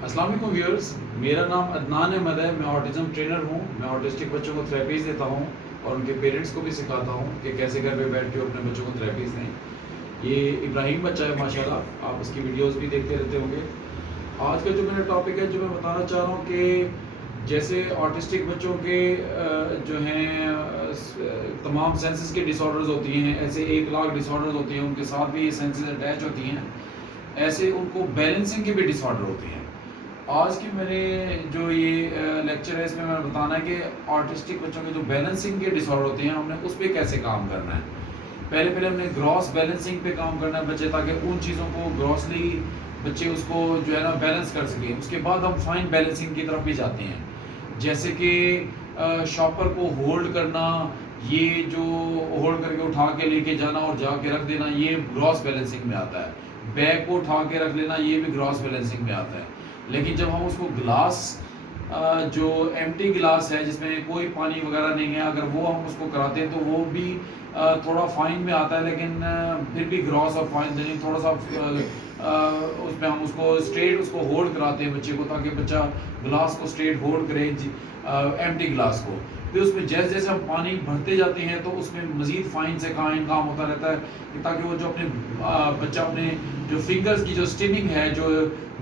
अस्सलाम वालेकुम व्यूअर्स, मेरा नाम अदनान अहमद है। मैं ऑटिज़म ट्रेनर हूँ। मैं ऑटिस्टिक बच्चों को थेरेपीज़ देता हूँ और उनके पेरेंट्स को भी सिखाता हूँ कि कैसे घर पे बैठ के अपने बच्चों को थेरेपीज़ दें। ये इब्राहिम बच्चा है माशाल्लाह, आप इसकी वीडियोस भी देखते रहते होंगे। आज का जो मेरा टॉपिक है, जो मैं बताना चाह रहा हूँ कि जैसे ऑटिस्टिक बच्चों के जो हैं तमाम सेंसेस के डिसऑर्डर्स होती हैं, ऐसे 1 लाख डिसऑर्डर्स होती हैं, उनके साथ भी ये सेंसेस अटैच होती हैं। ऐसे उनको बैलेंसिंग के भी डिसऑर्डर होते हैं। आज की मेरे जो ये लेक्चर है, इसमें मैं बताना है कि ऑटिस्टिक बच्चों के जो बैलेंसिंग के डिसऑर्डर होते हैं, हमने उस पर कैसे काम करना है। पहले हमने ग्रॉस बैलेंसिंग पे काम करना है बच्चे, ताकि उन चीज़ों को ग्रॉसली बच्चे उसको जो है ना बैलेंस कर सकें। उसके बाद हम फाइन बैलेंसिंग की तरफ भी जाते हैं, जैसे कि शॉपर को होल्ड करना, ये जो होल्ड करके उठा के लेके जाना और जाके रख देना, ये ग्रॉस बैलेंसिंग में आता है। बैग को उठा के रख लेना, ये भी ग्रॉस बैलेंसिंग में आता है। लेकिन जब हम उसको ग्लास जो एम्प्टी गिलास है जिसमें कोई पानी वगैरह नहीं है, अगर वो हम उसको कराते हैं तो वो भी थोड़ा फाइन में आता है, लेकिन फिर भी ग्रॉस और फाइन देने थोड़ा सा उसमें हम उसको स्ट्रेट उसको होल्ड कराते हैं बच्चे को, ताकि बच्चा ग्लास को स्ट्रेट होल्ड करे, एम्प्टी गिलास को। फिर उसमें जैसे जैसे हम पानी भरते जाते हैं तो उसमें मज़ीद फाइन से काम होता रहता है, कि ताकि वो जो अपने बच्चा अपने जो फिंगर्स की जो स्टिमिंग है, जो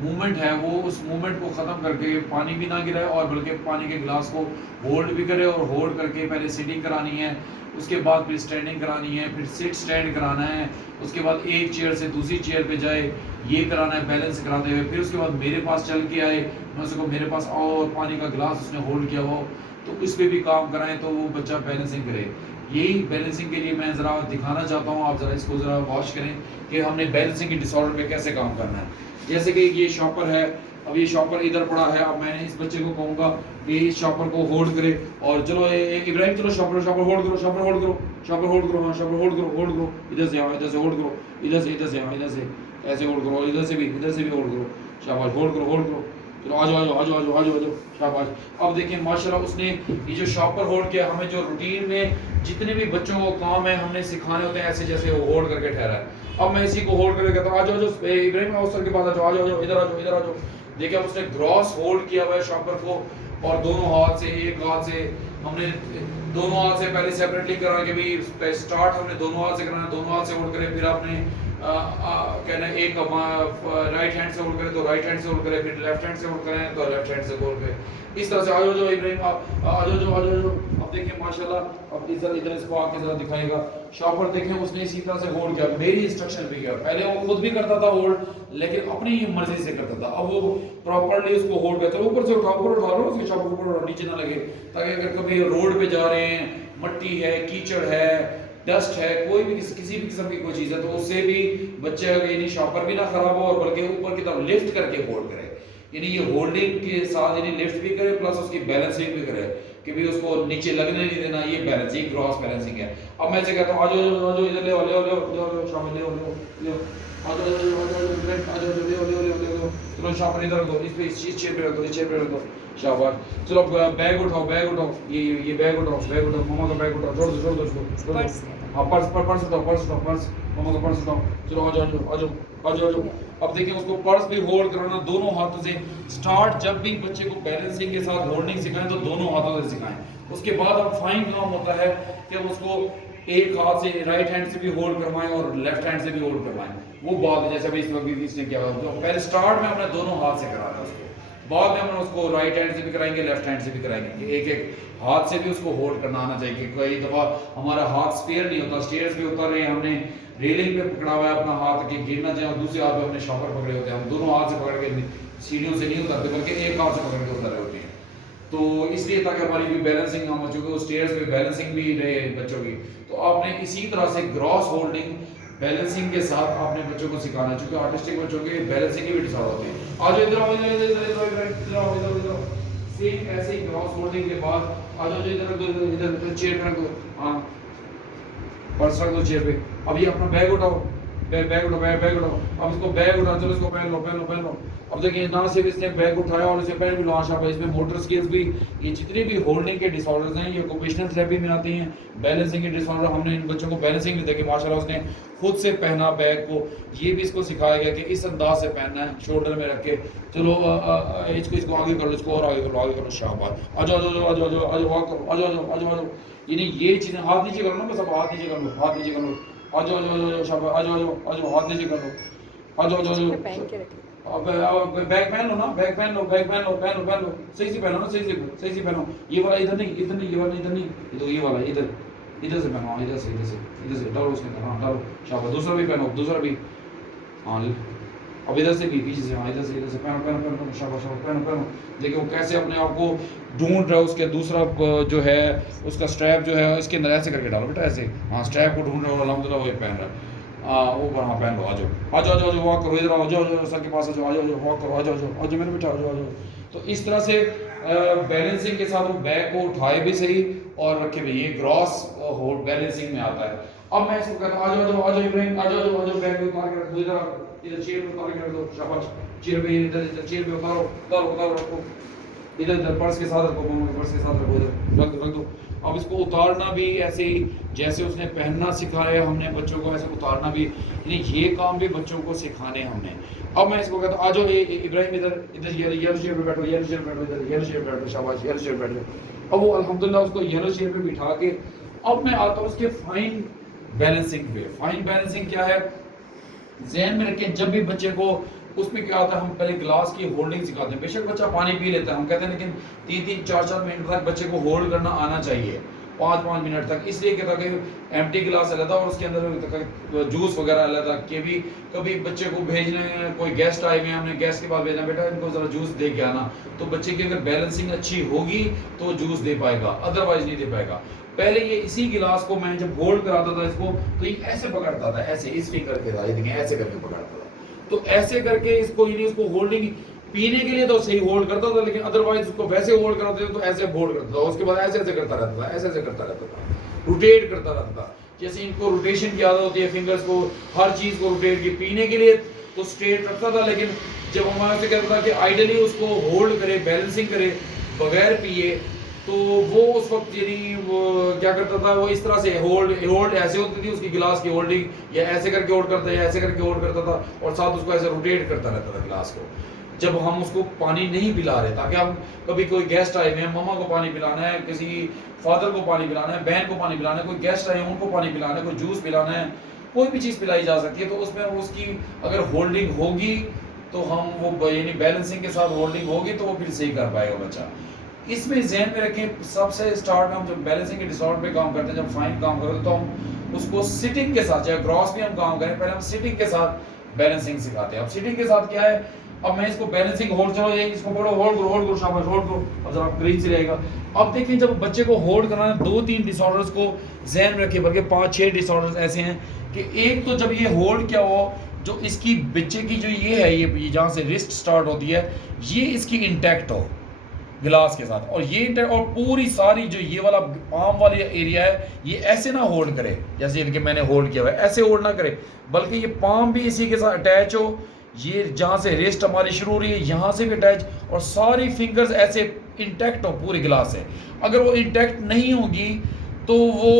मूवमेंट है, वो उस मूवमेंट को ख़त्म करके पानी भी ना गिराए और बल्कि पानी के गिलास को होल्ड भी करे। और होल्ड करके पहले सिटिंग करानी है, उसके बाद फिर स्टैंडिंग करानी है, फिर सिट स्टैंड कराना है, उसके बाद एक चेयर से दूसरी चेयर पे जाए, ये कराना है बैलेंस कराते हुए। फिर उसके बाद मेरे पास चल के आए, मैं उसको मेरे पास आओ और पानी का गिलास उसने होल्ड किया हो तो इस पर भी काम कराएं तो वो बच्चा बैलेंसिंग करे। यही बैलेंसिंग के लिए मैं ज़रा दिखाना चाहता हूँ, आप ज़रा इसको ज़रा वॉच करें कि हमने बैलेंसिंग के डिसऑर्डर पे कैसे काम करना है। जैसे कि ये शॉपर है, अब ये शॉपर इधर पड़ा है, अब मैंने इस बच्चे को कहूँगा कि इस शॉपर को होल्ड करे, और चलो इब्राहिम चलो शॉपर शॉपर होल्ड करो, शॉपर होल्ड करो, शॉपर होल्ड करो, हाँ शॉपर होल्ड करो, इधर से आओ, इधर से होल्ड करो, इधर से हाँ, इधर से ऐसे होल्ड करो, इधर से भी होल्ड करो, शाबाश होल्ड करो। चलो आ जाओ शाबाश। अब देखिए माशाल्लाह उसने ये जो शॉपर होल्ड किया, हमें जो रूटीन में जितने भी बच्चों को काम है हमने सिखाने होते हैं, ऐसे जैसे वो होल्ड करके ठहरा है। अब मैं इसी को होल्ड करके कहता हूँ आ जाओ इब्राहिम अवसर के पास आ जाओ, इधर आ जाओ। देखिए अब उसने ग्रॉस होल्ड किया हुआ है शॉपर को, और दोनों हाथ से, एक हाथ से हमने दोनों हाथ से पहले सेपरेटली करा कि भाई स्टार्ट हमने दोनों हाथ से करना है, दोनों हाथ से होल्ड करें। फिर आपने कहना एक राइट हैंड से होल्ड करें तो राइट हैंड से होल्ड करें, फिर लेफ्ट हैंड से होल्ड करें तो लेफ्ट हैंड से होल्ड करें। इस तरह से आ जाओ इब्राहिम, आप आ जाओ। अब देखिए माशाल्लाह, अब इधर इसको आके जरा दिखाएगा। शॉपर देखें उसने इसी तरह से होल्ड किया, मेरी इंस्ट्रक्शन पे किया। पहले वो खुद भी करता था होल्ड, लेकिन अपनी ही मर्जी से करता था। अब वो प्रॉपर्ली उसको होल्ड करता, ऊपर से उठा लो उसके शॉपर ऊपर, नीचे ना लगे, ताकि अगर कभी रोड पे जा रहे हैं, मट्टी है, कीचड़ है, डस्ट है, कोई भी किसी भी किस्म की कोई चीज़ है, तो उससे भी बच्चे यानी शॉपर भी ना खराब हो, और बल्कि ऊपर की तरफ लिफ्ट करके होल्ड करे। यानी ये होल्डिंग के साथ यानी लिफ्ट भी करे प्लस उसकी बैलेंसिंग भी करे, कि भी उसको नीचे लगने नहीं देना। ये बैलेंसिंग ग्रॉस बैलेंसिंग है। अब मैं ऐसे कहता हूँ आ जाओ इधर ले शामिल चलो शॉपर इधर रख दो, इस चेयर पे रख दो, शाबाश। चलो बैग उठाओ, ये बैग उठाओ, मम्मा का बैग उठाओ, छोड़ दो। हाँ पर्स उठाओ, मम्मा का पर्स उठाओ। चलो आ जाओ। अब देखिए उसको पर्स भी होल्ड कराना दोनों हाथों से। स्टार्ट जब भी बच्चे को बैलेंसिंग के साथ होल्डिंग सिखाएं तो दोनों हाथों से सिखाएं। उसके बाद अब फाइन काम होता है कि उसको एक हाथ से राइट हैंड से भी होल्ड करवाएं और लेफ्ट हैंड से भी होल्ड करवाएं। वो बात जैसे भाई इस वक्त इसने किया, जो पहले स्टार्ट में हमने दोनों हाथ से कराना है उसको, बाद में हम उसको राइट हैंड से भी कराएंगे, लेफ्ट हैंड से भी कराएंगे। एक हाथ से भी उसको होल्ड करना आना चाहिए। कई दफ़ा हमारा हाथ स्पेयर नहीं होता, स्टेयर्स पे उतर रहे हैं, हमने रेलिंग पे पकड़ा हुआ है अपना हाथ, कि गिर ना जाए, और दूसरे हाथ पे हमने शॉपर पकड़े होते हैं। हम दोनों हाथ से पकड़ के सीढ़ियों से नहीं उतरते, बल्कि एक हाथ से पकड़ के उतर रहे होते हैं। तो इसलिए ताकि हमारी भी बैलेंसिंग हम, चूँकि वो स्टेयर्स पे बैलेंसिंग भी रहे बच्चों की, तो आपने इसी तरह से ग्रॉस होल्डिंग बैलेंसिंग के साथ आपने बच्चों को सिखाना है। चूँकि आर्टिस्टिक बच्चों के बैलेंसिंग के भी डिसऑर्डर होते हैं। आ जाओ इधर सेम ऐसे ही ग्रॉस होल्डिंग के बाद आ जाओ इधर चेयर पे रख दो, हाँ पर्स रख दो चेयर पे। अब ये अपना बैग उठाओ, बैग उठो, बैग उठो। अब इसको बैग उठा, चलो इसको पहन लो। अब देखिए ना सिर्फ इसने बैग उठाया और इसे पहन भी लो, माशाल्लाह इसमें मोटर स्किल्स भी, ये जितने भी होल्डिंग के डिसऑर्डर्स हैं ये ऑक्यूपेशनल थेरेपी में आती हैं। बैलेंसिंग के डिसऑर्डर, हमने इन बच्चों को बैलेंसिंग भी देखी, माशाल्लाह उसने खुद से पहना बैग को। ये भी इसको सिखाया गया कि इस अंदाज से पहनना है, शोल्डर में रख के। चलो इसको आगे कर लो, इसको और आगे कर लो, शाबाश। आ जाओ, वॉक करो, आ जाओ। यानी ये चीज़ें हाथ नीचे कर लो ना, बस अब हाथ नीचे कर लो। आ जाओ, शाबाश, आ जाओ, हाथ नीचे कर लो। आ जाओ। अब बैग पहन लो ना, बैग पहन लो। सही से पहनो ना, सही से पहनो। ये वाला इधर नहीं, ये वाला इधर नहीं, ये वाला इधर से पहनो, इधर से डालो उसके अंदर, हाँ डालो, शाबाश। दूसरा भी पहनो, हाँ। अब इधर से भी, पीछे से, हाँ इधर से पहनो, शाबाश, पहनो। देखिए वो कैसे अपने आप को ढूंढ रहा है। उसके दूसरा जो है उसका स्ट्रैप जो है इसके अंदर ऐसे करके डालो बेटा, ऐसे, हाँ स्ट्रैप को ढूंढ रहा है, अल्हम्दुलिल्लाह वो पहन रहा है। ऊपर, हाँ पहन लो। आ जाओ, वॉक करो, इधर आओ, जाओ सर के पास आ जाओ, वॉक करो, आ जाओ मेरे बेटा, आ जाओ। तो इस तरह से बैलेंसिंग के साथ वो बैग को उठाए भी सही और रखे भी, ये ग्रॉस बैलेंसिंग में आता है। अब मैं इसको कहता हूँ आ जाओ इब्राहिम, आ जाओ, बैग को उतार के रख दो, इधर चेयर पे उतार के रख दो, शाबाश। चेयर पे इधर चेयर पे उतारो रखो, इधर पर्स के साथ रखो, पर्स के साथ रखो, इधर रख दो। अब इसको उतारना भी ऐसे ही जैसे उसने पहनना सिखाया हमने बच्चों को, ऐसे उतारना भी, यानी ये काम भी बच्चों को सिखाने हमने। अब मैं इसको कहता हूँ आ जाओ इब्राहिम, इधर येलो चेयर पे बैठो, येलो चेयर पे बैठो, शाबाश, येलो चेयर पे बैठो। अब वो अल्हम्दुलिल्लाह उसको येलो चेयर पे बिठा के, अब मैं आता हूँ उसके फाइन बैलेंसिंग पे। फाइन बैलेंसिंग क्या है, ज़हन में रखें, जब भी बच्चे को, उसमें क्या होता है, हम पहले ग्लास की होल्डिंग सिखाते हैं। बेशक बच्चा पानी पी लेता है, हम कहते हैं, लेकिन 3-4 मिनट तक बच्चे को होल्ड करना आना चाहिए, 5 मिनट तक। इसलिए कहता कि एम्प्टी गिलास अलग और उसके अंदर जूस वगैरह अलग रख के भी, कभी बच्चे को भेजने, कोई गेस्ट आए हुए हैं, हमने गेस्ट के बाद भेजना, बेटा इनको ज़रा जूस दे के आना, तो बच्चे की अगर बैलेंसिंग अच्छी होगी तो जूस दे पाएगा, अदरवाइज नहीं दे पाएगा। पहले ये इसी गिलास को मैं जब होल्ड कराता था इसको, तो ये ऐसे पकड़ता था, ऐसे इस फिंगर के साथ, देखिए ऐसे करके पकड़ता था। तो ऐसे करके इसको होल्डिंग, पीने के लिए तो सही होल्ड करता था, लेकिन अदरवाइज उसको वैसे होल्ड कराते थे तो ऐसे होल्ड करता था। उसके बाद ऐसे करता रहता था, रोटेट करता रहता था। जैसे इनको रोटेशन की आदत होती है, फिंगर्स को, हर चीज को रोटेट की। पीने के लिए तो स्ट्रेट रखता था, लेकिन जब हमारे से कहता था कि आइडियली उसको होल्ड करे, बैलेंसिंग करे बगैर पिए, तो वो उस वक्त यानी वो क्या करता था, वो इस तरह से होल्ड ऐसे होती थी उसकी गिलास की होल्डिंग, या ऐसे करके होल्ड करता, या ऐसे करके होल्ड करता था, और साथ उसको ऐसे रोटेट करता रहता था गिलास को, जब हम उसको पानी नहीं पिला रहे। ताकि हम कभी कोई गेस्ट आए हुए हैं, मम्मा को पानी पिलाना है, किसी फादर को पानी पिलाना है, बहन को पानी पिलाना है, कोई गेस्ट आए हैं उनको पानी पिलाना है, कोई जूस पिलाना है, कोई भी चीज़ पिलाई जा सकती है, तो उसमें उसकी अगर होल्डिंग होगी तो हम वो यानी बैलेंसिंग के साथ होल्डिंग होगी तो वो फिर सही कर पाएगा बच्चा। इसमें ज़हन में रखें, सबसे स्टार्ट में हम जब बैलेंसिंग के डिसऑर्डर पे काम करते हैं, जब फाइन काम करोगे तो हम उसको सिटिंग के साथ, चाहे ग्रॉस भी हम काम करें, पहले हम सिटिंग के साथ बैलेंसिंग सिखाते हैं। अब सिटिंग के साथ क्या है, अब मैं इसको बैलेंसिंग होल्ड, चलो ये इसको पकड़ो, होल्ड करो, शाबाश, होल्ड करो, अब जरा ग्रीन से रहेगा। अब देखिए जब बच्चे को होल्ड करना है, 2-3 डिसऑर्डर्स को ज़हन में रखिए, बल्कि 5-6 डिसऑर्डर्स ऐसे हैं कि एक तो जब ये होल्ड क्या हो, जो इसकी बच्चे की जो ये है, ये जहाँ से रिस्ट स्टार्ट होती है, ये इसकी इंटैक्ट हो गिलास के साथ, और ये और पूरी सारी जो ये वाला पाम वाली एरिया है, ये ऐसे ना होल्ड करे जैसे इनके मैंने होल्ड किया हुआ है, ऐसे होल्ड ना करे, बल्कि ये पाम भी इसी के साथ अटैच हो, ये जहाँ से रिस्ट हमारी शुरू हो रही है यहाँ से भी अटैच, और सारी फिंगर्स ऐसे इंटैक्ट हो पूरी गिलास से। अगर वो इंटैक्ट नहीं होगी तो वो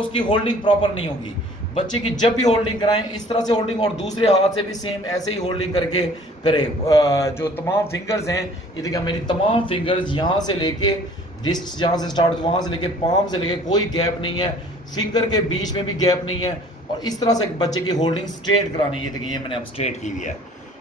उसकी होल्डिंग प्रॉपर नहीं होगी। बच्चे की जब भी होल्डिंग कराएं इस तरह से होल्डिंग, और दूसरे हाथ से भी सेम ऐसे ही होल्डिंग करके करें। जो तमाम फिंगर्स हैं, ये देखिए मेरी तमाम फिंगर्स यहाँ से लेके रिस्ट जहाँ से स्टार्ट वहाँ से लेके पाम से लेके कोई गैप नहीं है, फिंगर के बीच में भी गैप नहीं है, और इस तरह से बच्चे की होल्डिंग स्ट्रेट करानी है। ये देखिए ये मैंने अब स्ट्रेट की हुई है,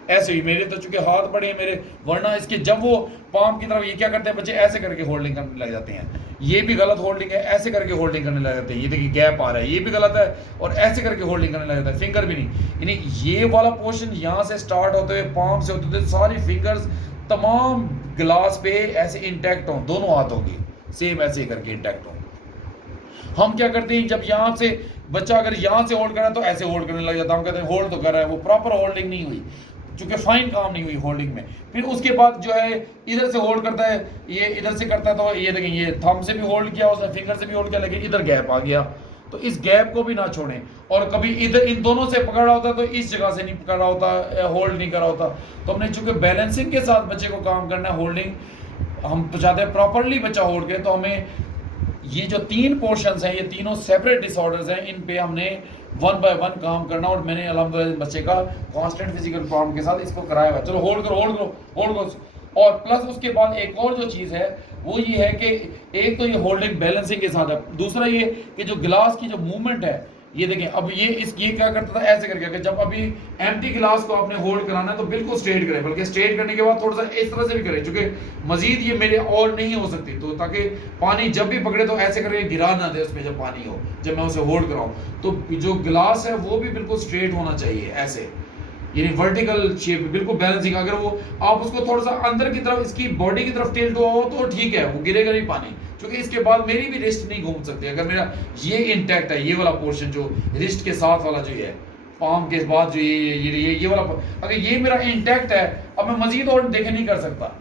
ऐसे ही मेरे तो चूंकि हाथ बड़े हैं मेरे, वरना इसके जब वो पाम की तरफ ये क्या करते हैं बच्चे, ऐसे करके होल्डिंग करने लग जाते हैं, ये भी गलत होल्डिंग है, ऐसे करके होल्डिंग करने लग जाते हैं, ये देखिए गैप आ रहा है, ये भी गलत है, और ऐसे करके होल्डिंग करने लग जाता है, फिंगर भी नहीं। यानी ये वाला पोर्शन यहाँ से स्टार्ट होते हुए पाम से होते हुए सारी फिंगर्स तमाम गिलास पे ऐसे इंटैक्ट हों, दोनों हाथों की सेम ऐसे करके इंटैक्ट हों। हम क्या करते हैं, जब यहाँ से बच्चा अगर यहाँ से होल्ड कर रहा है तो ऐसे होल्ड करने लग जाता है, हम कहते हैं होल्ड तो कर रहा है, वो प्रॉपर होल्डिंग नहीं हुई, चूंकि फाइन काम नहीं हुई होल्डिंग में। फिर उसके बाद जो है इधर से होल्ड करता है, ये इधर से करता है, तो ये देखिए ये थंब से भी होल्ड किया उसने, फिंगर से भी होल्ड किया, लेकिन इधर गैप आ गया, तो इस गैप को भी ना छोड़ें। और कभी इधर इन दोनों से पकड़ रहा होता तो इस जगह से नहीं पकड़ रहा होता, होल्ड नहीं कर रहा होता। तो हमने चूंकि बैलेंसिंग के साथ बच्चे को काम करना है, होल्डिंग हम चाहते हैं प्रॉपरली बच्चा होल्ड करे, तो हमें ये जो 3 पोर्शंस हैं, ये तीनों सेपरेट डिसऑर्डर्स हैं, इन पे हमने 1 बाय 1 काम करना। और मैंने अल्हम्दुलिल्लाह बच्चे का कांस्टेंट फिजिकल फॉर्म के साथ इसको कराया हुआ। चलो होल्ड करो होल्ड करो होल्ड करो। और प्लस उसके बाद एक और जो चीज़ है वो ये है कि एक तो ये होल्डिंग बैलेंसिंग के साथ है, दूसरा ये कि जो गिलास की जो मूवमेंट है, ये देखें अब ये क्या करता था, ऐसे करके कि जब अभी एम्प्टी गिलास को आपने होल्ड कराना है तो बिल्कुल स्ट्रेट करें, बल्कि स्ट्रेट करने के बाद थोड़ा सा इस तरह से भी करें, क्योंकि मजीद ये मेरे और नहीं हो सकती, तो ताकि पानी जब भी पकड़े तो ऐसे करके गिरा ना दे उसमें जब पानी हो, जब मैं उसे होल्ड कराऊं। तो जो गिलास है वो भी बिल्कुल स्ट्रेट होना चाहिए, ऐसे यानी वर्टिकल शेप, बिल्कुल बैलेंसिंग। अगर वो आप उसको थोड़ा सा अंदर की तरफ इसकी बॉडी की तरफ टिल्ट हुआ हो तो ठीक है, वो गिरेगा नहीं पानी, क्योंकि इसके बाद मेरी भी रिस्ट नहीं घूम सकती। अगर मेरा ये इंटैक्ट है, ये वाला पोर्शन जो रिस्ट के साथ वाला जो है, पाम के बाद जो ये वाला, अगर ये मेरा इंटैक्ट है, अब मैं मजीद और देखे नहीं कर सकता।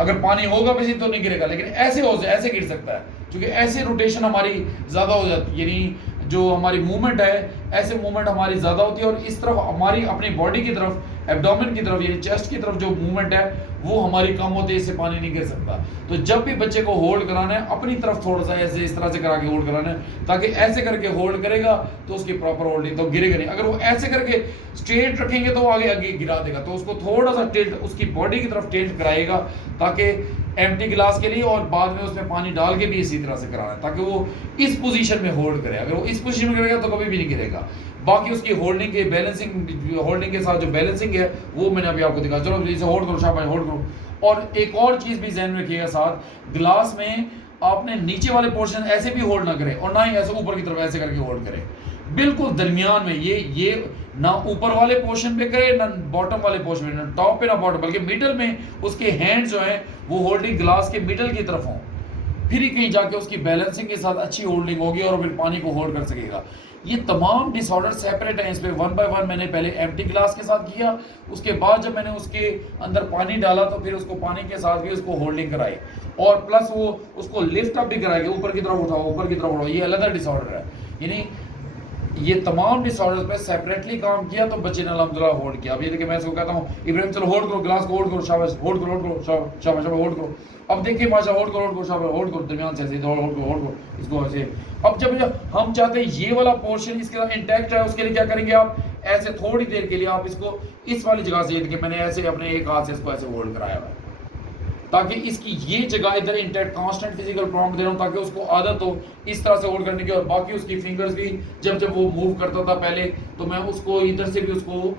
अगर पानी होगा वैसे तो नहीं गिरेगा, लेकिन ऐसे गिर सकता है, क्योंकि ऐसे रोटेशन हमारी ज़्यादा हो जाती है, यानी जो हमारी मूवमेंट है, ऐसे मूवमेंट हमारी ज़्यादा होती है, और इस तरफ हमारी अपनी बॉडी की तरफ, एब्डोमेन की तरफ, यानी चेस्ट की तरफ जो मूवमेंट है वो हमारी कम होती है, इससे पानी नहीं गिर सकता। तो जब भी बच्चे को होल्ड कराना है, अपनी तरफ थोड़ा सा ऐसे इस तरह से करा के होल्ड कराना है, ताकि ऐसे करके होल्ड करेगा तो उसकी प्रॉपर होल्डिंग, तो गिरेगा नहीं। अगर वो ऐसे करके स्ट्रेट रखेंगे तो आगे आगे गिरा देगा, तो उसको थोड़ा सा टिल्ट, उसकी बॉडी की तरफ टिल्ट कराएगा, ताकि एम्प्टी गिलास के लिए, और बाद में उसमें पानी डाल के भी इसी तरह से कराना है, ताकि वो इस पोजीशन में होल्ड करे। अगर वो इस पोजीशन में करेगा तो कभी भी नहीं गिरेगा। बाकी उसकी होल्डिंग के बैलेंसिंग, होल्डिंग के साथ जो बैलेंसिंग है वो मैंने अभी आपको दिखा। चलो इसे होल्ड करो, शाबाश होल्ड करो। और एक और चीज़ भी ध्यान रखिएगा साथ, गिलास में आपने नीचे वाले पोर्शन ऐसे भी होल्ड ना करें, और ना ही ऐसे ऊपर की तरफ ऐसे करके होल्ड करें, बिल्कुल दरमियान में। ये ना ऊपर वाले पोर्शन पे करे, ना बॉटम वाले पोर्शन में, ना टॉप पे ना बॉटम, बल्कि मिडल में उसके हैंड जो हैं वो होल्डिंग गिलास के मिडल की तरफ हों, फिर ही कहीं जाके उसकी बैलेंसिंग के साथ अच्छी होल्डिंग होगी और फिर पानी को होल्ड कर सकेगा। ये तमाम डिसऑर्डर सेपरेट हैं, इस पर 1 बाय 1 मैंने पहले एम्प्टी गिलास के साथ किया, उसके बाद जब मैंने उसके अंदर पानी डाला तो फिर उसको पानी के साथ भी उसको होल्डिंग कराई, और प्लस वो उसको लिफ्ट अप भी कराएगा, ऊपर की तरफ उठाओ, ऊपर की तरफ उठाओ। ये अलग डिसऑर्डर है, यानी ये तमाम डिसऑर्डर्स पे सेपरेटली काम किया तो बच्चे ने अल्हम्दुलिल्लाह होल्ड किया। अब ये देखिए मैं इसको कहता हूँ इब्राहिम चलो होल्ड करो, गिलास को होल्ड करो, शाबाश होल्ड करो, होल्ड करो, शाबाश शाबाश होल्ड करो। अब देखिए माशा होल्ड करो, होल्ड करो, शाबाश होल्ड करो, दरमियान से ऐसे होल्ड करो, होल्ड करो इसको ऐसे। अब जब हम चाहते हैं ये वाला पोर्शन इसके साथ इंटैक्ट है, उसके लिए क्या करेंगे आप, ऐसे थोड़ी देर के लिए आप इसको इस वाली जगह से, देखिए मैंने ऐसे अपने एक हाथ से इसको ऐसे होल्ड कराया हुआ है, ताकि इसकी ये जगह इधर इंटैक्ट कांस्टेंट फिजिकल प्रॉम्प्ट दे रहा हूँ, ताकि उसको आदत हो इस तरह से होल्ड करने की। और बाकी उसकी फिंगर्स भी जब वो मूव करता था पहले, तो मैं उसको इधर से भी उसको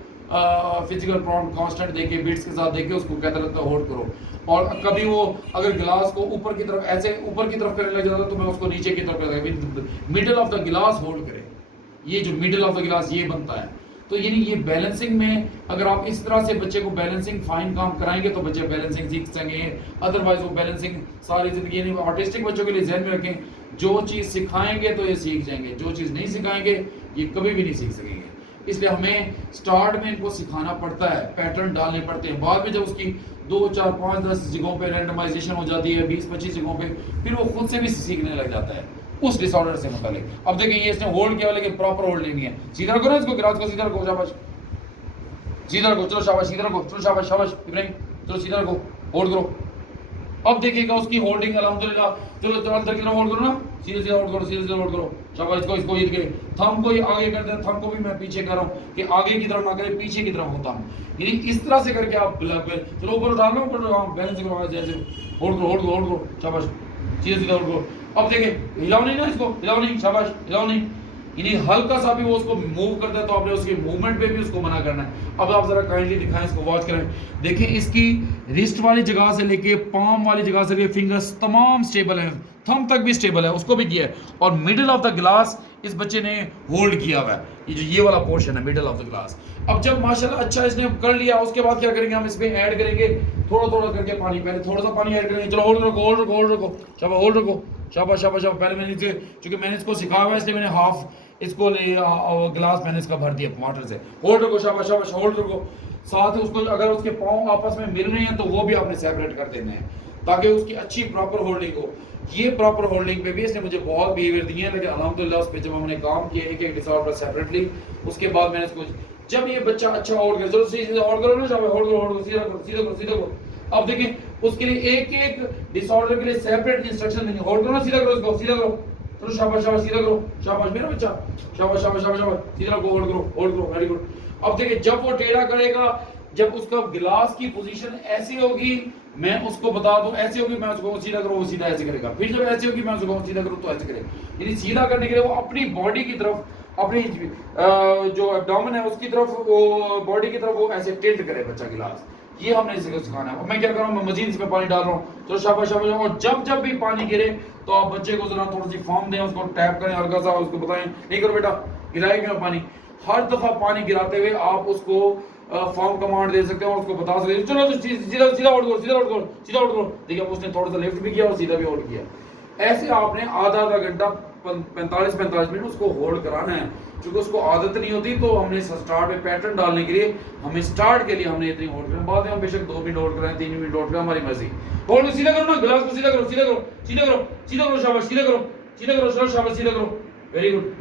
फिजिकल प्रॉम्प्ट कांस्टेंट देके, बीट्स के साथ देके उसको कहता रहता होल्ड करो। और कभी वो अगर गिलास को ऊपर की तरफ ऐसे ऊपर की तरफ करने लग जाता तो मैं उसको नीचे की तरफ करता, मिडल ऑफ द गिलास होल्ड करे। ये जो मिडल ऑफ द गिलास ये बनता है, तो यानी ये बैलेंसिंग में अगर आप इस तरह से बच्चे को बैलेंसिंग फाइन काम कराएंगे तो बच्चे बैलेंसिंग सीख सकेंगे। अदरवाइज वो बैलेंसिंग सारी जिंदगी, यानी ऑटिस्टिक बच्चों के लिए ध्यान में रखें, जो चीज़ सिखाएंगे तो ये सीख जाएंगे, जो चीज़ नहीं सिखाएंगे ये कभी भी नहीं सीख सकेंगे। इसलिए हमें स्टार्ट में इनको सिखाना पड़ता है, पैटर्न डालने पड़ते हैं, बाद में जब उसकी 2, 4, 5, 10 जगहों पे रैंडमाइजेशन हो जाती है, 20, 25 जगहों पे, फिर वो खुद से भी सीखने लग जाता है उस डिसऑर्डर से मुतालिक। अब देखिए ये इसने होल्ड किया लेकिन प्रॉपर होल्ड नहीं है, सीधा रखो ना इसको, गिलास को सीधा रखो, शाबाश सीधा रखो, चलो शाबाश सीधा रखो, चलो शाबाश शाबाश इब्राहिम चलो सीधा रखो, होल्ड करो। अब देखिएगा उसकी होल्डिंग अल्हम्दुलिल्लाह, चलो चलो अंदर की तरफ होल्ड करो ना, सीधे सीधा होल्ड करो, सीधे सीधा होल्ड करो, शाबाश। इसको ईद के थंब को आगे कर दे, थंब को भी मैं पीछे कर रहा हूँ कि आगे की तरफ ना करे, पीछे की तरफ होता हूँ, यानी इस तरह से करके आप चलो ऊपर उठा लो, ऊपर बैलेंस करो, जैसे होल्ड करो, होल्ड करो, होल्ड करो, शाबाश सीधे सीधा होल्ड करो। अब देखिए हिलाओ नहीं ना इसको, हिलाओ नहीं, शाबाश हिलाओ नहीं, यानी हल्का सा भी वो उसको मूव करता है तो आपने उसके मूवमेंट पे भी उसको मना करना है। अब आप जरा काइंडली दिखाएं, इसको वॉच करें, देखिए इसकी रिस्ट वाली जगह से लेके पाम वाली जगह से भी फिंगर्स तमाम स्टेबल हैं, थंब तक भी स्टेबल है, उसको भी किया है। और मिडिल ऑफ द गिलास इस बच्चे ने होल्ड किया हुआ है, ये जो ये वाला पोर्शन है मिडिल ऑफ द गिलास। अब जब माशाल्लाह अच्छा इसने कर लिया, उसके बाद क्या करेंगे हम इसमें ऐड करेंगे थोड़ा थोड़ा करके पानी, पहले थोड़ा सा पानी ऐड करेंगे, चलो होल्ड रखो, होल्ड रखो, होल्ड रखो, शाबाश होल्ड रखो, शाबाश शाबाश शाबाश। पहले मैंने इसे, क्योंकि मैंने इसको सिखाया हुआ है इसलिए मैंने हाफ इसको गिलास मैंने इसका भर दिया वाटर से, होल्ड रखो, शाबाश शाबाश होल्ड रखो। साथ ही उसको अगर उसके पाँव आपस में मिल रहे हैं तो वो भी आपने सेपरेट कर देने हैं, ताकि उसकी अच्छी प्रॉपर होल्डिंग हो। ये प्रॉपर होल्डिंग पे भी इसने मुझे बहुत बिहेवियर दिए हैं, लेकिन अल्हम्दुलिल्लाह उस पर जब हमने काम किया एक एक डिसऑर्डर सेपरेटली, उसके बाद मैंने इसको जब ये बच्चा अच्छा होल्ड करे, चलो सीधे होल्ड करो ना, शाबाश होल्ड करो, होल्ड करो, सीधा करो, सीधा करो, सीधा करो। अब देखें उसके लिए एक एक डिसऑर्डर के लिए सेपरेट इंस्ट्रक्शन देनी, होल्ड करो ना, सीधा करो इसको, सीधा करो, चलो शाबाश शाबाश, सीधा करो, शाबाश मेरा बच्चा, शाबाश शाबाश शाबाश शाबाश, सीधा करो, होल्ड करो, होल्ड करो, वेरी गुड। अब देखिए जब वो टेढ़ा करेगा, जब उसका गिलास की पोजीशन ऐसी होगी, मैं उसको बता दूं ऐसी होगी, मैं उसको सीधा करो, वो सीधा ऐसे करेगा। फिर जब ऐसी होगी, मैं उसको सीधा करो तो ऐसे करेगा। यानी सीधा करने के लिए वो अपनी बॉडी की तरफ, अपनी जो एब्डोमेन है उसकी तरफ, वो बॉडी की तरफ वो ऐसे टिल्ट करे बच्चा गिलास। ये हमने इसे सिखाना है। मैं क्या कर रहा हूँ, मैं मजीद इसमें पानी डाल रहा हूँ, चलो शाबाश शाबाश। और जब जब भी पानी गिरे तो आप बच्चे को जरा थोड़ी सी फॉर्म दें, उसको टैप करें हल्का सा, उसको बताएं नहीं करो बेटा, गिराए क्यों पानी। हर दफा पानी गिराते हुए आप उसको फॉर्म कमांड दे सकते हो और उसको बता सकते हो, चलो सीधा सीधा आउट करो, सीधा आउट करो, सीधा आउट करो। देखिए उसने थोड़ा सा लिफ्ट भी किया और सीधा भी आउट किया। ऐसे आपने आधा आधा घंटा 45-45 मिनट उसको होल्ड कराना है। क्योंकि उसको आदत नहीं होती, तो हमने स्टार्ट में पैटर्न डालने के लिए हमें स्टार्ट के लिए हमने इतनी होल्ड करना, बाद में हम बेशक 2 मिनट होल्ड कराएं, 3 मिनट होल्ड कराएं, हमारी मर्जी। होल्ड सीधा करो ना, गिलास को सीधा करो, सीधा करो, सीधा करो, सीधा करो, शाबाश, सीधा करो, सीधा करो, शाबाश, सीधा करो, वेरी गुड।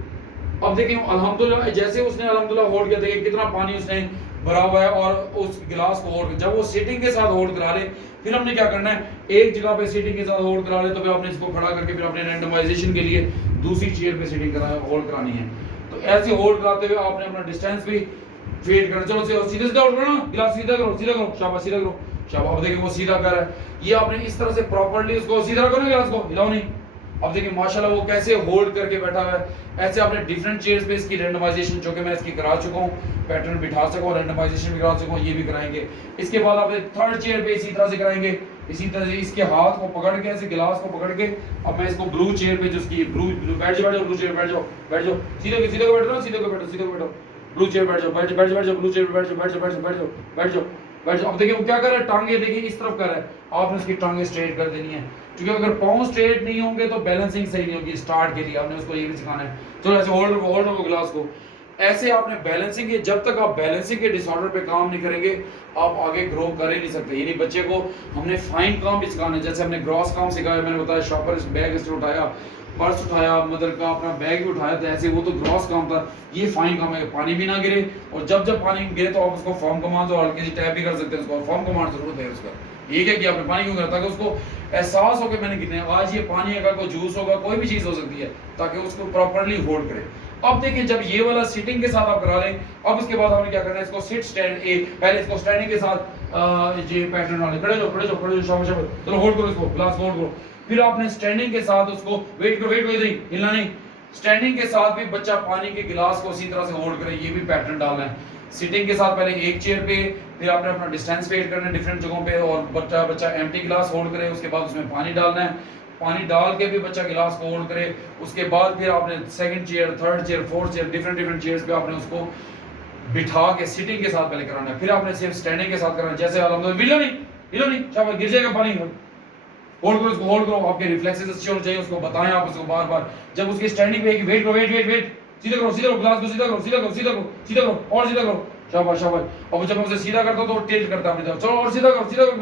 अब देखिए अल्हम्दुलिल्लाह जैसे उसने अल्हम्दुलिल्लाह होल्ड किया, देखिए कितना पानी उसने भरा हुआ है, और उस गिलास को होल्ड, जब वो सीटिंग के साथ होल्ड करा ले, फिर हमने क्या करना है, एक जगह पे सीटिंग के साथ होल्ड करा ले, तो फिर आपने इसको खड़ा करके फिर अपने रैंडमाइजेशन के लिए दूसरी चेयर पे सीटिंग करा होल्ड करानी है। तो ऐसे होल्ड कराते हुए आपने अपना डिस्टेंस भी फेड करना। चलो सीधे सीधा होल्ड करो ना, गिलास सीधा करो, सीधा करो, शाबाश, सीधा करो, शाबाश। अब देखिए वो सीधा कर रहा है। ये आपने इस तरह से प्रॉपर्ली उसको सीधा करो ना, गिलास को हिलाओ नहीं। अब देखिए माशाल्लाह वो कैसे होल्ड करके बैठा हुआ है। ऐसे आपने डिफरेंट चेयर्स पे इसकी रैंडमाइजेशन, जो कि मैं इसकी करा चुका हूँ, पैटर्न बिठा सका हूँ, रैंडमाइजेशन भी करा चुका हूँ, ये भी कराएंगे। इसके बाद आपने थर्ड चेयर पे इसी तरह से कराएंगे, इसी तरह से इसके हाथ को पकड़ के, ऐसे गिलास को पकड़ के। अब मैं इसको ब्लू चेयर पे, जिसकी ब्लू बैठ जाओ, ब्लू चेयर बैठ जाओ, बैठ जाओ, सीधे सीधे को बैठो, सीधे को बैठो, सीधे को बैठो, ब्लू चेयर बैठ जाओ, बैठ बैठ बैठ जाओ, ब्लू चेयर बैठ जाओ, बैठ जाओ, बैठ जाओ, बैठ जाओ, बैठ जाओ, बैठ जाओ। अब देखिए वो क्या कर रहा है, टांगे देखिए इस तरफ कर रहा है, आपने इसकी टांगे स्ट्रेट कर देनी है, क्योंकि अगर पाँव स्ट्रेट नहीं होंगे तो बैलेंसिंग सही नहीं होगी। स्टार्ट के लिए आपने उसको ये भी सिखाना है। चलो ऐसे होल्ड करो गिलास को, ऐसे आपने बैलेंसिंग के, जब तक आप बैलेंसिंग के डिसऑर्डर पे काम नहीं करेंगे आप आगे ग्रो कर ही नहीं सकते। यानी बच्चे को हमने फाइन काम भी सिखाना है, जैसे हमने ग्रॉस काम सिखाया, मैंने बताया शॉपर बैग इसने उठाया, पर्स उठाया, मदर का अपना बैग भी उठाया, तो ऐसे वो तो ग्रॉस काम था। ये फाइन काम है, पानी भी ना गिरे, और जब जब पानी गिरे तो आप उसको फॉर्म कमांड और हल्की सी टैप भी कर सकते हैं उसको, फॉर्म कमांड जरूरत है उसका। ये क्या किया आपने, पानी क्यों करता है, उसको एहसास हो कि मैंने गिरने, आज ये पानी अगर कोई जूस होगा, कोई भी चीज़ हो सकती है, ताकि उसको प्रॉपर्ली होल्ड करे। अब देखिए जब ये वाला सिटिंग के साथ आप करा लें, अब इसके बाद हमने क्या करना है, इसको सिट स्टैंड ए, पहले इसको स्टैंडिंग के साथ ये पैटर्न वाले, खड़े जाओ, खड़े जाओ, खड़े जाओ, शाबाश शाबाश, चलो होल्ड करो इसको, ग्लास होल्ड करो। फिर आपने स्टैंडिंग के साथ उसको वेट करो, वेट करो, हिलना नहीं। स्टैंडिंग के साथ भी बच्चा पानी के गिलास को इसी तरह से होल्ड करे, ये भी पैटर्न डालना है। सिटिंग के साथ पहले एक चेयर पे, फिर आपने अपना डिस्टेंस वेट करना है डिफरेंट जगहों पे, और बच्चा एम्प्टी गिलास होल्ड करे, उसके बाद उसमें पानी डालना है, पानी डाल के भी बच्चा गिलास को होल्ड करे। उसके बाद फिर आपने second chair, third chair, fourth chair, different chairs पे आपने उसको बिठा के सिटिंग के साथ पहले कराना है, फिर आपने सिर्फ स्टैंडिंग के साथ कराना है। जैसे हिलो नहीं, शाबाश, गिर जाएगा पानी, होल्ड करो उसको, होल्ड करो। आपके रिफ्लेक्सेस अच्छे होने चाहिए, उसको बताएं आप उसको बार बार। जब उसकी स्टैंडिंग पे वेट करो, वेट, सीधा करो, ग्लास को सीधा करो, सीधा करो, सीधा करो, और सीधा करो, शाबाश शाबाश। और जब उसे सीधा करता तो टिल्ट करता है अपनी तरफ, चलो और सीधा करो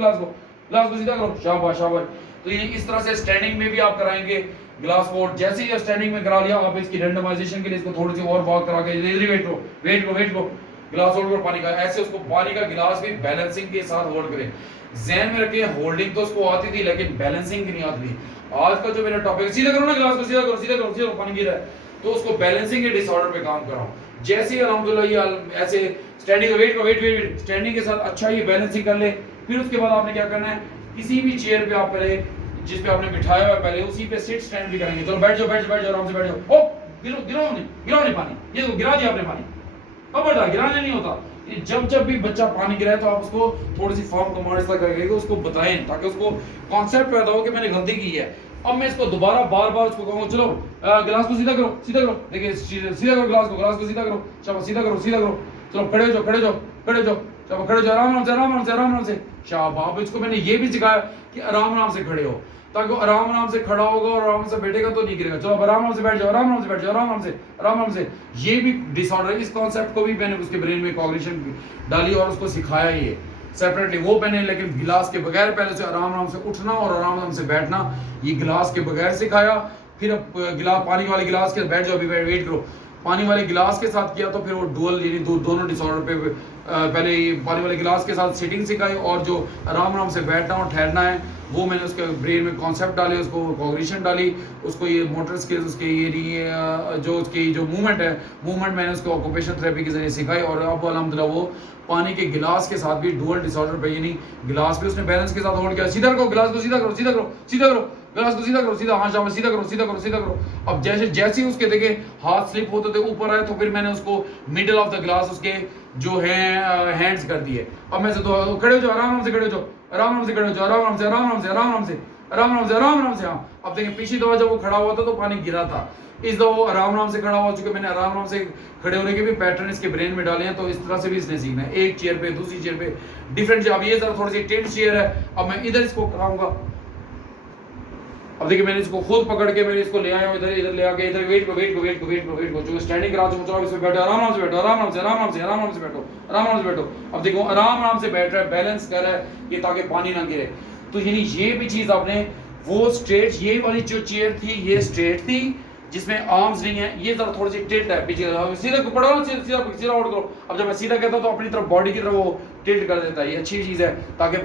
ग्लास को सीधा करो, शाबाश शाबाश। तो ये इस तरह से स्टैंडिंग में भी आप कराएंगे ग्लास को। जैसे ही स्टैंडिंग में करा लिया, आप इसकी रैंडमाइजेशन के लिए इसको थोड़ी सी और बात करा के वेट करो, गिलास होल्ड करो पानी का। ऐसे उसको पानी का गिलास भी बैलेंसिंग के साथ होल्ड करें। ज़हन में रखिए होल्डिंग तो उसको आती थी, लेकिन बैलेंसिंग की नहीं आती थी। आज का जो मेरा टॉपिक है, सीधा करो ना गिलास को, सीधा करो, पानी गिर रहा है, तो उसको बैलेंसिंग के डिसऑर्डर पे काम कराओ। जैसे ही अल्हम्दुलिल्लाह ये ऐसे स्टैंडिंग वेट स्टैंडिंग के साथ अच्छा ये बैलेंसिंग कर ले, फिर उसके बाद आपने क्या करना है, किसी भी चेयर पे आप पहले जिस पे आपने बिठाया हुआ है पहले उसी पे सिट स्टैंड भी करेंगे। चलो बैठ जाओ, आराम से बैठ जाओ। ओ गिराओ नहीं पानी, ये तो गिरा दिया आपने पानी, अब बता गिराने नहीं होता। जब भी बच्चा पानी गिराए तो आप उसको थोड़ी सी फॉर्म कमांड करके उसको बताएं, ताकि उसको कॉन्सेप्ट पैदा हो कि मैंने गलती की है। अब मैं इसको दोबारा बार उसको कहूँगा, चलो गिलास को सीधा करो, देखिए सीधा करो गिलास को सीधा करो, शाबाश, सीधा करो, चलो खड़े हो जाओ, चलो खड़े हो जाओ, आराम से शाबाश। इसको मैंने ये भी सिखाया कि आराम से खड़े हो, ताकि आराम से खड़ा होगा और आराम से बैठेगा तो नहीं गिरेगा। चलो आराम से बैठ जाओ, आराम से। ये भी डिसऑर्डर, इस कॉन्सेप्ट को भी मैंने उसके ब्रेन में कॉग्निशन डाली और उसको सिखाया। ये सेपरेटली वो पहने, लेकिन गिलास के बगैर पहले से आराम आराम से उठना और आराम आराम से बैठना ये गिलास के बगैर सिखाया। फिर अब गिलास, पानी वाले गिलास के बैठ जाओ, अभी वेट करो, पानी वाले गिलास के साथ किया तो फिर वो डुअल यानी दोनों डिसऑर्डर पे पहले ये पानी वाले गिलास के साथ सिटिंग सिखाई और जो आराम आराम से बैठना और ठहरना है वो मैंने उसके ब्रेन में कॉन्सेप्ट डाले, उसको कॉग्निशन डाली, उसको ये मोटर स्किल्स, उसके ये जो उसकी जो मूवमेंट है, मूवमेंट मैंने उसको ऑक्यूपेशन थेरेपी के जरिए सिखाई। और अब अल्हम्दुलिल्लाह वो पानी के गिलास के साथ भी डुअल डिसऑर्डर पे यानी गिलास भी उसने बैलेंस के साथ होल्ड किया, सीधा करो गिलास को, सीधा करो, सीधा करो, सीधा करो गिलास को, सीधा करो, सीधा, हाँ शाबाश, सीधा करो, सीधा करो, सीधा करो। अब जैसे जैसे ही उसके देखे हाथ स्लिप होते थे ऊपर आए तो फिर मैंने उसको मिडिल ऑफ द गिलास उसके जो है हैंड्स कर दिए। अब मैं से तो खड़े हो जाओ, आराम से खड़े हो जाओ, आराम से खड़े हो जाओ, आराम से, आराम से, आराम से, आराम से, आराम से। हाँ अब देखिए पिछली दफा जब वो खड़ा हुआ था तो पानी गिरा था, इस दफा वो आराम से खड़ा हो चुके, मैंने आराम से खड़े होने के भी पैटर्न इसके ब्रेन में डाले हैं। तो इस तरह से भी इसने सीखना है, एक चेयर पे दूसरी चेयर पे डिफरेंट। अब ये जरा थोड़ी सी टेंट चेयर है, अब मैं इधर इसको कराऊंगा। अब देखिए मैंने इसको खुद पकड़ के मैंने इसको ले आया हूं, इधर इधर ले आके इधर वेट को जो स्टैंडिंग करा चुका हूं, इसमें बैठो, आराम से बैठो, आराम से, आराम से, आराम से बैठो, आराम से बैठो। अब देखो आराम से बैठ रहा है, बैलेंस कर रहा है कि ताकि पानी ना गिरे। तो यानी ये भी चीज आपने वो स्ट्रेट, ये वाली जो चेयर थी ये स्ट्रेट थी जिसमें आर्म्स नहीं है, ये जरा थोड़ी सी टिल्ट है पीछे, सीधा पड़ा सीधा सीधा उठ करो। अब जब मैं सीधा कहता हूं तो अपनी तरफ बॉडी की तरफ वो टिल्ट कर देता है, ये अच्छी चीज है ताकि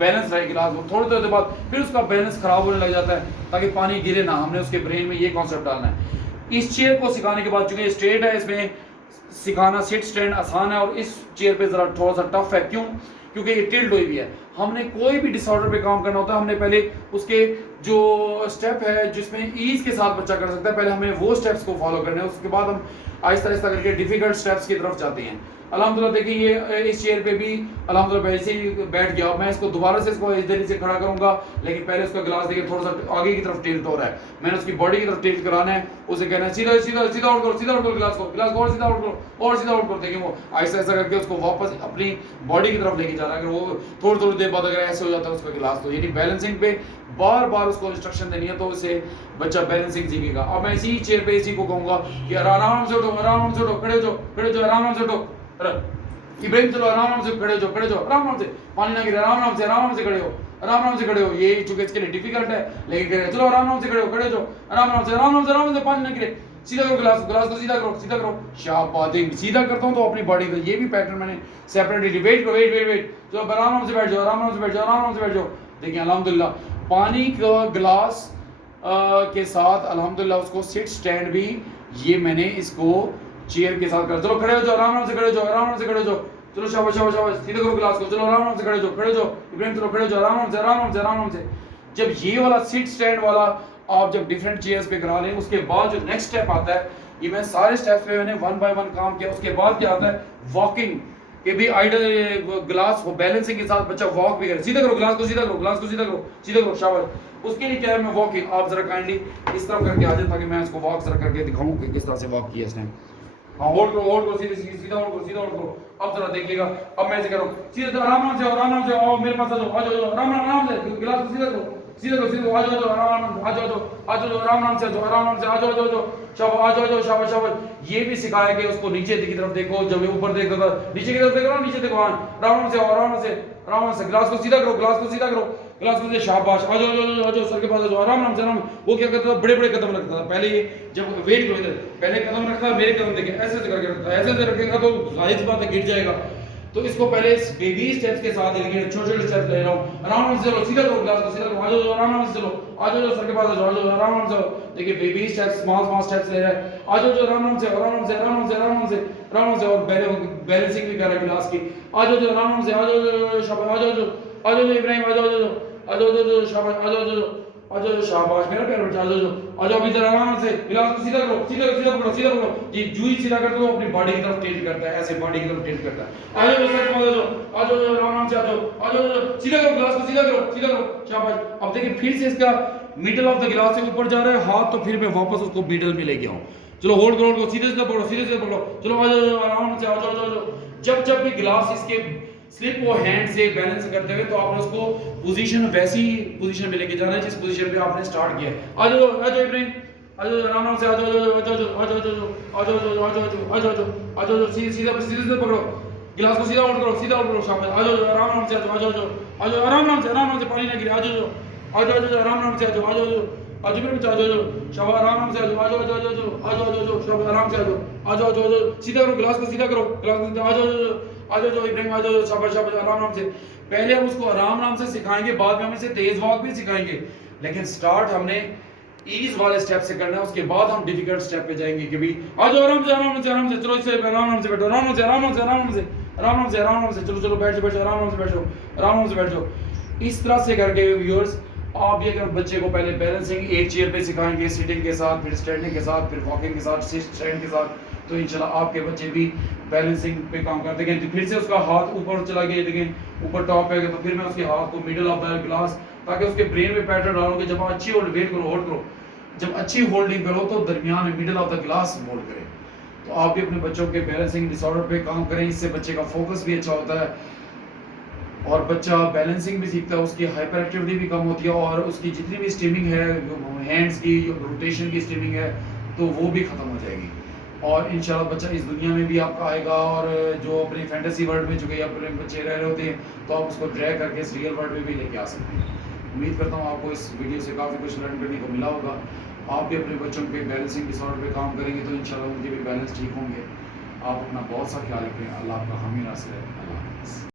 बैलेंस रहे गिलास में। थोड़ी देर बाद फिर उसका बैलेंस खराब होने लग जाता है ताकि पानी गिरे ना, हमने उसके ब्रेन में ये कॉन्सेप्ट डालना है। इस चेयर को सिखाने के बाद चूंकि स्ट्रेट है, इसमें सिखाना सिट स्टैंड आसान है और इस चेयर पे जरा थोड़ा सा टफ है। क्यों? क्योंकि ये टिल्ट हुई भी है। हमने कोई भी डिसऑर्डर पे काम करना होता है, हमने पहले उसके जो स्टेप है जिसमें ईज के साथ बच्चा कर सकता है, पहले हमें वो स्टेप्स को फॉलो करने हैं, उसके बाद हम आहिस्ता आहिस्ता करके डिफिकल्ट स्टेप्स की तरफ जाते हैं। अल्हम्दुलिल्लाह देखिए ये इस चेयर पे भी अल्हम्दुलिल्लाह वैसे ही बैठ गया। मैं इसको दोबारा से इसको इस तरीके से खड़ा करूंगा, लेकिन पहले उसका गिलास देखिए थोड़ा सा आगे की तरफ टिल्ट हो रहा है, मैंने उसकी बॉडी की तरफ टिल्ट कराना है। उसे कहना है सीधा सीधा सीधा उठ करो, सीधा उठ करो गिलास को और सीधा उठ करो और सीधा उठ करो। देखिए वो आहिस्ता आहिस्ता करके उसको वापस अपनी बॉडी की तरफ लेके जा रहा है। अगर वो थोड़ी थोड़ी देर बाद अगर ऐसे हो जाता है उसका गिलास, तो यानी बैलेंसिंग पे बार बार उसको इंस्ट्रक्शन देनी है, तो उसे बच्चा बैलेंसिंग सीखेगा। अब मैं इसी चेयर पे इसी को कहूंगा कि आराम से उठो, आराम से उठो, खड़े हो जाओ, खड़े हो जाओ, आराम से उठो, इब्राहिम चलो आराम से खड़े हो जाओ, खड़े हो जाओ, आराम से, पानी ना गिरे, आराम से, आराम से खड़े हो, आराम से खड़े हो। ये चूंकि इसके लिए डिफिकल्ट है लेकिन चलो आराम से खड़े हो, खड़े हो जाओ, आराम से, आराम से, आराम से, पानी ना गिरे, सीधा करो गिलास को, सीधा करो, सीधा करो, शाबाश। सीधा करता हूं तो अपनी बॉडी को, ये भी पैटर्न मैंने सेपरेटली वेट करो, वेट चलो आराम से बैठ जाओ, आराम से बैठ जाओ, आराम से बैठ जाओ। देखिए अल्हम्दुलिल्लाह पानी का गिलास के साथ अल्हम्दुलिल्लाह उसको सिट स्टैंड भी ये मैंने इसको चेयर के साथ कर। चलो खड़े हो जाओ, आराम से खड़े हो जाओ, आराम से खड़े हो जाओ, चलो शाबाश शाबाश शाबाश, सीधे करो गिलास को, चलो आराम से खड़े हो जाओ, खड़े हो जाओ इब्राहिम, चलो खड़े हो जाओ, आराम से, आराम से, आराम से। जब ये वाला सिट स्टैंड वाला आप जब डिफरेंट चेयर्स पे करा लें, उसके बाद जो नेक्स्ट स्टेप आता है, ये मैं सारे स्टेप्स पे मैंने वन बाय वन काम किया। उसके बाद क्या आता है? वॉकिंग, कि भी आइडल ग्लास को बैलेंसिंग के साथ बच्चा वॉक भी करे। सीधा करो गिलास को, सीधा करो गिलास को, सीधा करो, सीधा करो, शाबाश। उसके लिए क्या है, मैं वॉकिंग, आप जरा काइंडली इस तरफ करके आ जाए ताकि मैं इसको वॉक जरा करके दिखाऊं कि किस तरह से वॉक किया इसने। हाँ होल्ड करो, सीधे सीधा होल्ड करो, सीधा होल्ड करो। अब जरा देखिएगा, अब मैं ऐसे करूं, सीधे आराम से, आराम से आओ मेरे पास, आ जाओ, आ जाओ, आराम से गिलास को सीधा करो, सीधा करो, सीधा आ जाओ, आराम आ जाओ, आ जाओ, आराम से, आराम से आ जाओ, शाबाश, आ जाओ, शाबाश शाबाश। ये भी सिखाया कि उसको नीचे की तरफ देखो, जब ये ऊपर देखता था नीचे की तरफ देखो, नीचे देखो, आराम से, आराम से, आराम से, गिलास को सीधा करो, गिलास को सीधा करो, गिलास को, शाबाश, आ जाओ, आ जाओ, सर के पास आ जाओ, आराम से, आराम। वो क्या करता था, बड़े बड़े कदम रखता था। पहले ये जब वेट करो इधर, पहले कदम रखता, मेरे कदम देखिए ऐसे करके रखता है, ऐसे रखेगा तो जाहिर बात है गिर जाएगा। तो इसको पहले बेबी स्टेप्स के साथ, लेकिन छोटे छोटे स्टेप्स ले रहा हूं, आराम से चलो, सीधा करो गिलास को, सीधा करो, आ जाओ, आराम से चलो, आ जाओ, सर के पास आ जाओ, आराम से। देखिए बेबी स्टेप्स, स्मॉल स्टेप्स ले रहा है, आ जाओ, आराम से, आराम से, आराम से, आराम से, आराम से। और बैलेंसिंग भी कर रहा है गिलास की, आ जाओ, आराम से, आ जाओ, शाबाश, आ जाओ, आ जाओ इब्राहिम, आ जाओ, आ जाओ, शाबाश, आ जाओ, आ जाओ, शाबाश, मेरा पैर उठा, आ जाओ, इधर आराम से, गिलास को सीधा करो, सीधा सीधा पकड़ो, सीधा पकड़ो। जी जूही सीधा करते हो अपनी बॉडी की तरफ टिल्ट करता है, ऐसे बॉडी की तरफ टिल्ट करता है। आ जाओ सर, आ जाओ, आराम से, आ जाओ, आ जाओ, सीधा करो गिलास को, सीधा करो, सीधा करो, शाबाश। अब देखिए फिर से इसका मिडिल ऑफ द गिलास से ऊपर जा रहा है हाथ, तो फिर मैं वापस उसको मिडिल में लेके आऊं। चलो होल्ड करो, सीधे सीधे पकड़ो, सीधे सीधे पकड़ो, चलो आ जाओ, आराम से, आ जाओ। जब जब भी गिलास इसके स्लिप को हैंड से बैलेंस करते हुए, तो आपने उसको पोजीशन वैसी पोजीशन में लेके जाना है जिस पोजीशन पे आपने स्टार्ट किया है। आ जाओ, आ जाओ इब्राहिम, आ जाओ, आराम से, आ जाओ, आ जाओ, आ जाओ, आ जाओ, आ जाओ, आ जाओ, आ जाओ, आ जाओ, सीधे सीधे पकड़ो, गिलास को सीधा होल्ड करो, सीधा होल्ड करो, शाबाश। आ जाओ, आराम से आ जाओ, आ जाओ, आ जाओ, आराम से पानी ना गिरे, आ जाओ, आ जाओ, आराम से आ जाओ, आ जाओ, आ जाओ मेरे बच्चे, आ जाओ, शाबाश, आराम से आ जाओ, आ जाओ, आ जाओ, आ जाओ, आ जाओ, आ जाओ, शाबाश, आराम से आ जाओ, आ जाओ, आ जाओ, सीधा करो, गिलास को सीधा करो, गिलास को सीधा, आ जाओ, आ जाओ, इब्राहिम, आ जाओ, शाबाश, शाबाश, आराम से। पहले हम उसको आराम से सिखाएंगे, बाद में हम इसे तेज वॉक भी सिखाएंगे, लेकिन स्टार्ट हमने ईज वाले स्टेप से करना है, उसके बाद हम डिफिकल्ट स्टेप पे जाएंगे कि भी आ जाओ, आराम से, आराम से, आराम से, चलो इससे आराम से बैठो, आराम से, आराम से, आराम से, आराम से, आराम से, चलो चलो बैठ जाओ, बैठ जाओ, आराम से बैठ जाओ, आराम से बैठ जाओ। इस तरह से करके व्यूअर्स आप ये अगर बच्चे को पहले बैलेंसिंग एक चेयर पे सिखाएंगे, सिटिंग के साथ, फिर स्टैंडिंग के साथ, फिर वॉकिंग के साथ, स्टैंड के साथ, तो इंशाल्लाह आपके बच्चे भी बैलेंसिंग पे काम करते हैं। फिर से उसका हाथ ऊपर चला गया, देखें ऊपर टॉप पे गया, तो फिर मैं उसके हाथ को मिडिल ऑफ द ग्लास, ताकि उसके ब्रेन में पैटर्न डालोगे, जब आप अच्छी होल्ड वेट करो, होल्ड करो, जब अच्छी होल्डिंग करो तो दरमियान में middle of the glass hold करें। तो आप भी अपने बच्चों के बैलेंसिंग डिसऑर्डर पे काम करें, इससे बच्चे का फोकस भी अच्छा होता है और बच्चा बैलेंसिंग भी सीखता है, उसकी हाइपर एक्टिविटी भी कम होती है और उसकी जितनी भी स्टिमिंग है, हैंड्स की रोटेशन की स्टिमिंग है, तो वो भी ख़त्म हो जाएगी और इंशाल्लाह बच्चा इस दुनिया में भी आपका आएगा। और जो अपनी फैंटेसी वर्ल्ड में जो कई अपने बच्चे रह रहे होते हैं, तो आप उसको ड्रैग करके इस रियल वर्ल्ड में भी लेके आ सकते हैं। उम्मीद करता हूँ आपको इस वीडियो से काफ़ी कुछ लर्न करने को मिला होगा। आप भी अपने बच्चों के बैलेंसिंग डिसऑर्डर पे काम करेंगे तो इंशाल्लाह उनके भी बैलेंस ठीक होंगे। आप अपना बहुत सा ख्याल रखें। अल्लाह आपका हामी नासिर है। अल्लाह हाफ़िज़।